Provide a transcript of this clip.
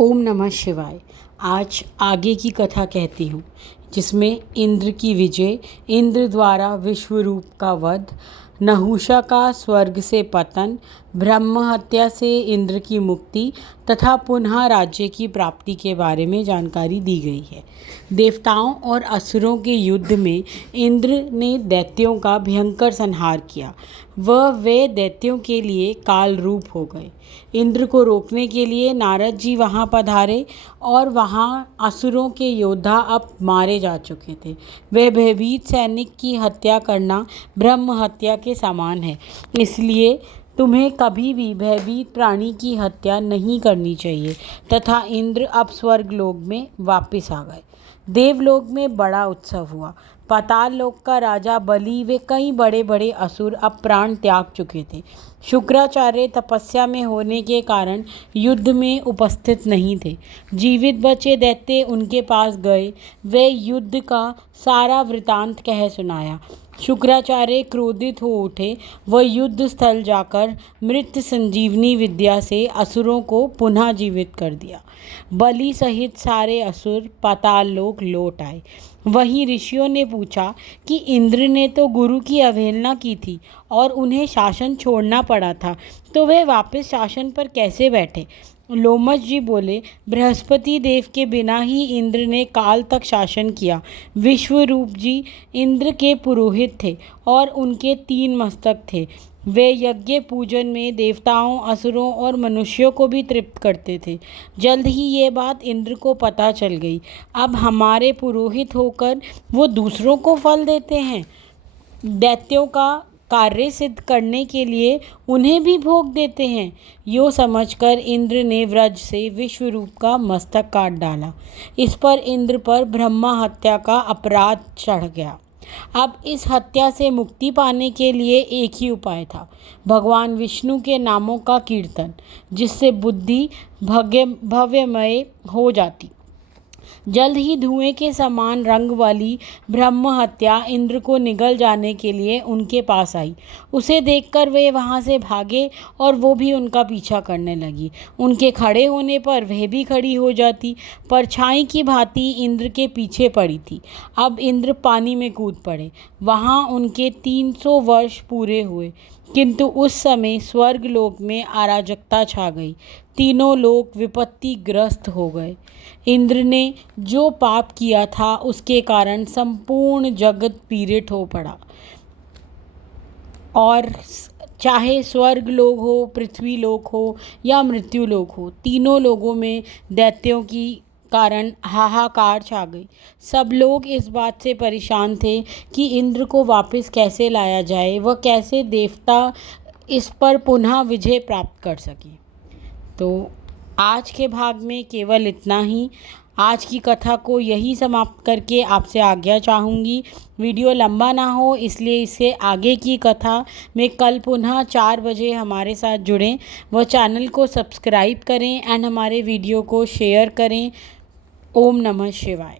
ओम नमः शिवाय। आज आगे की कथा कहती हूँ जिसमें इंद्र की विजय, इंद्र द्वारा विश्वरूप का वध, नहुषा का स्वर्ग से पतन, ब्रह्म हत्या से इंद्र की मुक्ति तथा पुनः राज्य की प्राप्ति के बारे में जानकारी दी गई है। देवताओं और असुरों के युद्ध में इंद्र ने दैत्यों का भयंकर संहार किया। वे दैत्यों के लिए काल रूप हो गए। इंद्र को रोकने के लिए नारद जी वहाँ पधारे और वहाँ असुरों के योद्धा अब मारे जा चुके थे। वह भयभीत सैनिक की हत्या करना ब्रह्म हत्या के समान है, इसलिए तुम्हें कभी भी भयभीत प्राणी की हत्या नहीं करनी चाहिए। तथा इंद्र अब स्वर्गलोक में वापस आ गए। देवलोक में बड़ा उत्सव हुआ। पाताल लोक का राजा बलि वे कई बड़े बड़े असुर अब प्राण त्याग चुके थे। शुक्राचार्य तपस्या में होने के कारण युद्ध में उपस्थित नहीं थे। जीवित बचे दैत्य उनके पास गए। वे युद्ध का सारा वृतांत कह सुनाया। शुक्राचार्य क्रोधित हो उठे। वह युद्ध स्थल जाकर मृत संजीवनी विद्या से असुरों को पुनः जीवित कर दिया। बलि सहित सारे असुर पाताल लोक लौट आए। वहीं ऋषियों ने पूछा कि इंद्र ने तो गुरु की अवहेलना की थी और उन्हें शासन छोड़ना पड़ा था, तो वे वापस शासन पर कैसे बैठे। लोमश जी बोले, बृहस्पति देव के बिना ही इंद्र ने काल तक शासन किया। विश्वरूप जी इंद्र के पुरोहित थे और उनके 3 मस्तक थे। वे यज्ञ पूजन में देवताओं, असुरों और मनुष्यों को भी तृप्त करते थे। जल्द ही ये बात इंद्र को पता चल गई। अब हमारे पुरोहित होकर वो दूसरों को फल देते हैं। दैत्यों का कार्य सिद्ध करने के लिए उन्हें भी भोग देते हैं। यो समझकर इंद्र ने व्रज से विश्वरूप का मस्तक काट डाला। इस पर इंद्र पर ब्रह्म हत्या का अपराध चढ़ गया। अब इस हत्या से मुक्ति पाने के लिए एक ही उपाय था, भगवान विष्णु के नामों का कीर्तन, जिससे बुद्धि भव्यमय हो जाती। जल्द ही धुएं के समान रंग वाली ब्रह्म हत्या इंद्र को निगल जाने के लिए उनके पास आई। उसे देखकर वे वहाँ से भागे और वो भी उनका पीछा करने लगी। उनके खड़े होने पर वह भी खड़ी हो जाती। परछाई की भांति इंद्र के पीछे पड़ी थी। अब इंद्र पानी में कूद पड़े। वहाँ उनके 300 वर्ष पूरे हुए, किंतु उस समय स्वर्गलोक में अराजकता छा गई। तीनों लोक विपत्तिग्रस्त हो गए। इंद्र ने जो पाप किया था उसके कारण संपूर्ण जगत पीड़ित हो पड़ा। और चाहे स्वर्ग लोक हो, पृथ्वी लोक हो या मृत्यु लोक हो, तीनों लोगों में दैत्यों की कारण हाहाकार छा गई। सब लोग इस बात से परेशान थे कि इंद्र को वापस कैसे लाया जाए, वह कैसे देवता इस पर पुनः विजय प्राप्त कर सके। तो आज के भाग में केवल इतना ही। आज की कथा को यही समाप्त करके आपसे आज्ञा चाहूँगी। वीडियो लंबा ना हो इसलिए इससे आगे की कथा में कल पुनः 4 बजे हमारे साथ जुड़ें। वह चैनल को सब्सक्राइब करें एंड हमारे वीडियो को शेयर करें। ओम नमः शिवाय।